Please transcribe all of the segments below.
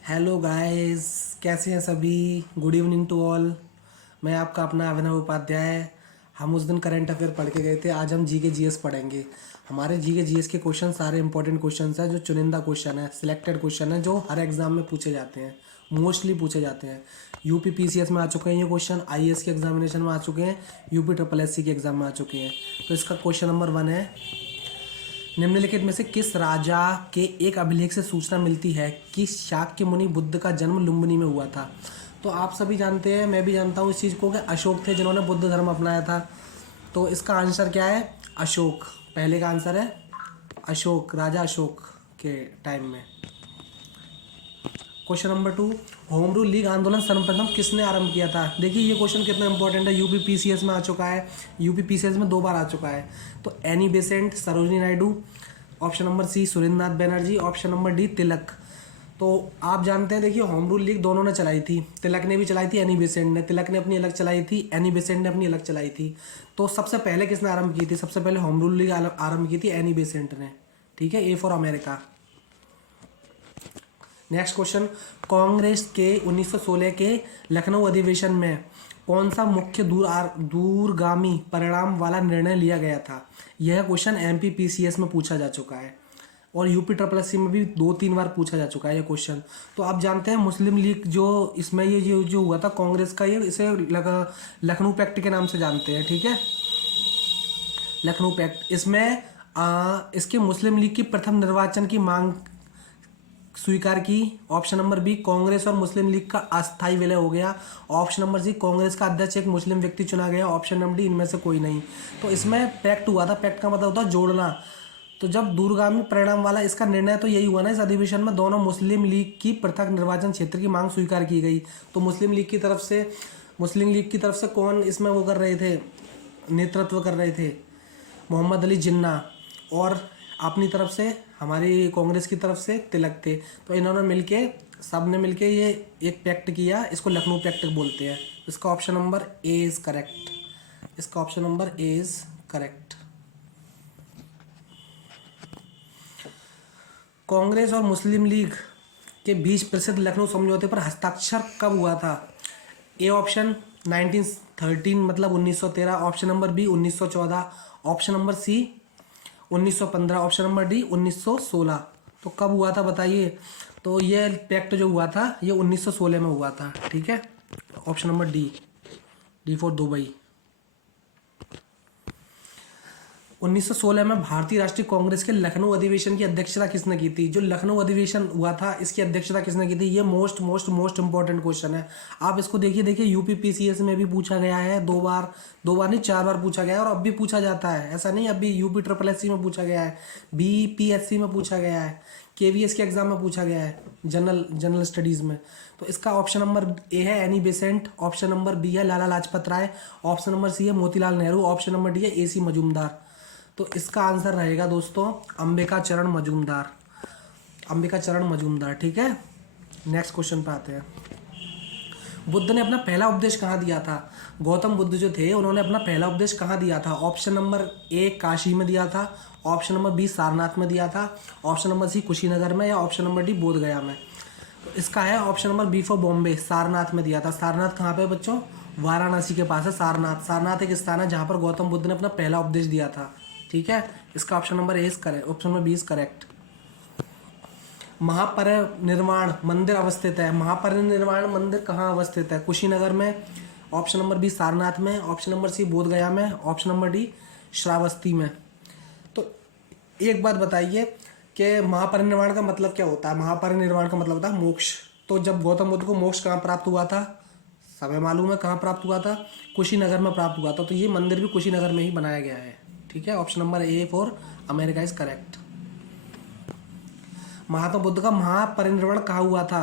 Hello guys, कैसे हैं सभी। Good evening to all. मैं आपका अपना अभिनव उपाध्याय। हम उस दिन करंट अफेयर पढ़ के गए थे, आज हम जी के जीएस पढ़ेंगे। हमारे जी के जीएस के क्वेश्चन सारे इंपॉर्टेंट क्वेश्चन हैं, जो चुनिंदा क्वेश्चन है, सिलेक्टेड क्वेश्चन है, जो हर एग्जाम में पूछे जाते हैं, मोस्टली पूछे जाते हैं। यूपी पीसीएस में आ चुके हैं ये क्वेश्चन, आईएएस के एग्जामिनेशन में आ चुके हैं, यूपी ट्रिपल एससी के एग्जाम में आ चुके हैं। तो इसका क्वेश्चन नंबर 1 है, निम्नलिखित में से किस राजा के एक अभिलेख से सूचना मिलती है कि शाक्य मुनि बुद्ध का जन्म लुम्बिनी में हुआ था। तो आप सभी जानते हैं, मैं भी जानता हूँ इस चीज़ को, कि अशोक थे जिन्होंने बुद्ध धर्म अपनाया था। तो इसका आंसर क्या है? अशोक। पहले का आंसर है अशोक, राजा अशोक के टाइम में। Question number 2, home rule league आंदोलन सर्वप्रथम किसने आरंभ किया था? देखिए ये क्वेश्चन कितना इंपॉर्टेंट है, यूपी पीसीएस में आ चुका है, यूपी पीसीएस में 2 बार आ चुका है। तो Annie Besant, Sarojini Naidu, option number C Surendranath Banerjee, option number D Tilak. तो आप जानते हैं, देखिए होम रूल लीग दोनों ने चलाई थी, तिलक ने भी चलाई थी, एनी बेसेंट ने। तिलक ने अपनी अलग चलाई थी, एनी बेसेंट ने अपनी अलग चलाई थी। तो सबसे पहले किसने आरंभ की थी? सबसे पहले होम रूल लीग आरंभ की थी एनी बेसेंट ने। ठीक है, ए for America. Next question, Congress के 1916 के लखनऊ अधिवेशन में कौन सा मुख्य दूरगामी परिणाम वाला निर्णय लिया गया था? यह क्वेश्चन एमपी पीसीएस में पूछा जा चुका है और यूपी ट्रिपल एससी में भी 2-3 बार पूछा जा चुका है यह क्वेश्चन। तो आप जानते हैं मुस्लिम लीग जो इसमें ये जो हुआ था कांग्रेस का, ये इसे लखनऊ पैक्ट के नाम से जानते हैं। ठीक है, लखनऊ पैक्ट। इसमें इसके मुस्लिम लीग की प्रथम निर्वाचन की मांग स्वीकार की। ऑप्शन नंबर बी, कांग्रेस और मुस्लिम लीग का अस्थायी विलय हो गया। ऑप्शन नंबर सी, कांग्रेस का अध्यक्ष एक मुस्लिम व्यक्ति चुना गया। ऑप्शन नंबर डी, इनमें से कोई नहीं। तो इसमें पैक्ट हुआ था, पैक्ट का मतलब होता है जोड़ना। तो जब दूरगामी परिणाम वाला इसका निर्णय, तो यही हुआ ना इस अधिवेशन में, दोनों मुस्लिम लीग की पृथक निर्वाचन क्षेत्र की मांग स्वीकार की गई। तो मुस्लिम लीग की तरफ से कौन इसमें वो कर रहे थे, नेतृत्व कर रहे थे? मोहम्मद अली जिन्ना। और अपनी तरफ से, हमारी कांग्रेस की तरफ से तिलक थे। तो इन्होंने मिलके, सब ने मिलके ये एक पैक्ट किया, इसको लखनऊ पैक्ट बोलते हैं। इसका option number A is correct. इसका option number A is correct. Congress और मुस्लिम लीग के बीच प्रसिद्ध लखनऊ समझौते पर हस्ताक्षर कब हुआ था? ए ऑप्शन 1913 मतलब 1913, option number B 1914, option number C 1915, option number D 1916। तो कब हुआ था बताइए? तो ये पैक्ट जो हुआ था ये 1916 में हुआ था। ठीक है, option number D, D for Dubai. 1916 में भारतीय राष्ट्रीय कांग्रेस के लखनऊ अधिवेशन की अध्यक्षता किसने की थी? जो लखनऊ अधिवेशन हुआ था इसकी अध्यक्षता किसने की थी? ये मोस्ट इंपॉर्टेंट क्वेश्चन है। आप इसको देखिए यूपी पीसीएस में भी पूछा गया है, 2 बार नहीं 4 बार पूछा गया है, और अब भी पूछा जाता है। ऐसा नहीं, अभी यूपी ट्रिपल एससी में पूछा गया है, बीपीएससी में पूछा गया है, केवीएस के एग्जाम में पूछा गया है, जनरल स्टडीज में। तो इसका ऑप्शन नंबर ए है Annie Besant, option number B है Lala Lajpat Rai, option number C है Motilal Nehru, option number D है एसी मजूमदार। तो इसका आंसर रहेगा दोस्तों अंबिका चरण मजूमदार, अंबिका चरण मजूमदार। ठीक है, नेक्स्ट क्वेश्चन पे आते हैं। बुद्ध ने अपना पहला उपदेश कहाँ दिया था? गौतम बुद्ध जो थे उन्होंने अपना पहला उपदेश कहाँ दिया था? ऑप्शन नंबर ए काशी में दिया था, ऑप्शन नंबर बी सारनाथ में दिया था, ऑप्शन नंबर सी कुशीनगर में, या ऑप्शन नंबर डी बोधगया में। तो इसका है option number B for Bombay, Sarnath में दिया था। सारनाथ कहाँ पे बच्चों? वाराणसी के पास है सारनाथ। सारनाथ एक स्थान है जहाँ पर गौतम बुद्ध ने अपना पहला उपदेश दिया था। ठीक है, इसका option number A is correct, option number B is correct. Mahaparinirvana Mandir अवस्थित है, महापरिनिर्वाण मंदिर कहाँ अवस्थित है? कुशीनगर में, ऑप्शन नंबर बी सारनाथ में, ऑप्शन नंबर सी बोधगया में, ऑप्शन नंबर डी श्रावस्ती में। तो एक बात बताइए कि महापरिनिर्वाण का मतलब क्या होता है? महापरिनिर्वाण का मतलब होता है मोक्ष। तो जब गौतम बुद्ध को मोक्ष कहाँ प्राप्त हुआ था? समय मालूम है कहाँ प्राप्त हुआ था? कुशीनगर में प्राप्त हुआ था। तो ये मंदिर भी कुशीनगर में ही बनाया गया है। ठीक है, option number A for America is correct. Mahatma Buddha का महापरिनिर्वाण कहाँ हुआ था?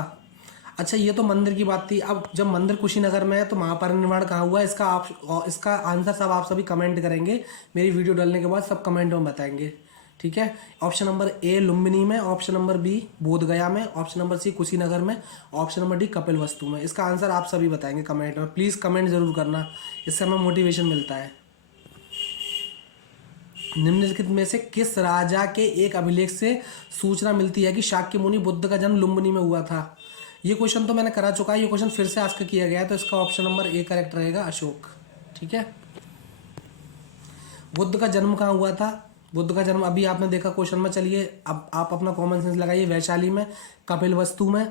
अच्छा, ये तो मंदिर की बात थी। अब जब मंदिर कुशीनगर में है तो महापरिनिर्वाण कहाँ हुआ? इसका आंसर सब आप सभी कमेंट करेंगे, मेरी वीडियो डालने के बाद सब कमेंट में बताएंगे। ठीक है, ऑप्शन नंबर ए लुम्बिनी में, ऑप्शन नंबर बी बोधगया में, ऑप्शन नंबर सी कुशीनगर में, ऑप्शन नंबर डी कपिलवस्तु में। इसका आंसर आप सभी बताएंगे कमेंट में। प्लीज़ कमेंट जरूर करना, इससे हमें मोटिवेशन मिलता है। निम्नलिखित में से किस राजा के एक अभिलेख से सूचना मिलती है कि शाक्य मुनि बुद्ध का जन्म लुम्बिनी में हुआ था? ये क्वेश्चन तो मैंने करा चुका है, ये क्वेश्चन फिर से आस्क किया गया है, तो इसका ऑप्शन नंबर ए करेक्ट रहेगा, अशोक। ठीक है। बुद्ध का जन्म कहाँ हुआ था? बुद्ध का जन्म अभी आपने देखा क्वेश्चन में। चलिए अब आप अपना कॉमन सेंस लगाइए। वैशाली में, कपिलवस्तु में,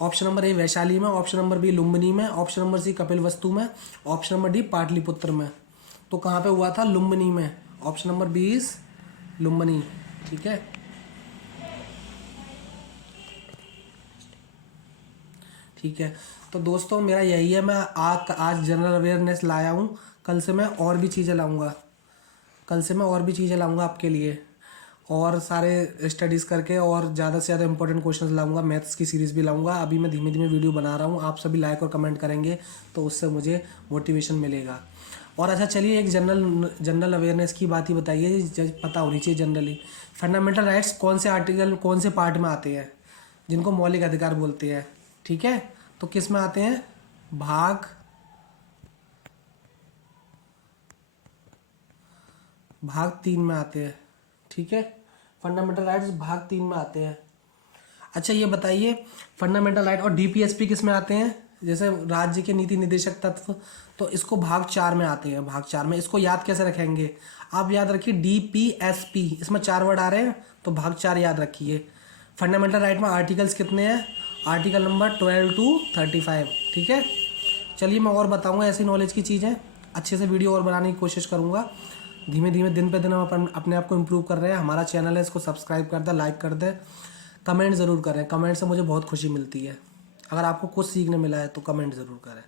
ऑप्शन नंबर ए वैशाली में, ऑप्शन नंबर बी लुम्बिनी में, ऑप्शन नंबर सी कपिलवस्तु में, ऑप्शन नंबर डी पाटलिपुत्र में। तो कहाँ पे हुआ था? लुम्बिनी में। Option number B is Lumbini. ठीक है। ठीक है, तो दोस्तों मेरा यही है। मैं आज जनरल अवेयरनेस लाया हूँ, कल से मैं और भी चीज़ें लाऊंगा, आपके लिए, और सारे स्टडीज़ करके और ज़्यादा से ज़्यादा इंपॉर्टेंट क्वेश्चंस लाऊंगा। मैथ्स की सीरीज़ भी लाऊंगा। अभी मैं धीमे धीमे वीडियो बना रहा हूँ, आप सभी लाइक और कमेंट करेंगे तो उससे मुझे मोटिवेशन मिलेगा। और अच्छा चलिए, एक जनरल अवेयरनेस की बात ही बताइए, पता होनी चाहिए जनरली। फंडामेंटल राइट्स कौन से आर्टिकल, कौन से पार्ट में आते हैं, जिनको मौलिक अधिकार बोलते हैं? ठीक है, तो किस में आते हैं? भाग 3 में आते हैं। ठीक है, फंडामेंटल राइट्स भाग 3 में आते हैं। अच्छा ये बताइए, फंडामेंटल राइट और डीपीएसपी किस में आते हैं? जैसे राज्य के नीति निर्देशक तत्व, तो इसको भाग 4 में आते हैं। भाग 4 में इसको याद कैसे रखेंगे? आप याद रखिए डीपीएसपी, इसमें 4 वर्ड आ रहे हैं तो भाग 4 याद रखिए। फंडामेंटल राइट में आर्टिकल्स कितने हैं? Article number 12 to 35। ठीक है, चलिए मैं और बताऊंगा ऐसी नॉलेज की चीज़ें, अच्छे से वीडियो और बनाने की कोशिश करूंगा। धीमे धीमे दिन पे दिन हम अपने आप को इम्प्रूव कर रहे हैं। हमारा चैनल है, इसको सब्सक्राइब कर दे, लाइक कर दे, कमेंट ज़रूर करें। कमेंट से मुझे बहुत खुशी मिलती है। अगर आपको कुछ सीखने मिला है तो कमेंट ज़रूर करें।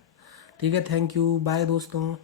ठीक है, थैंक यू, बाय दोस्तों।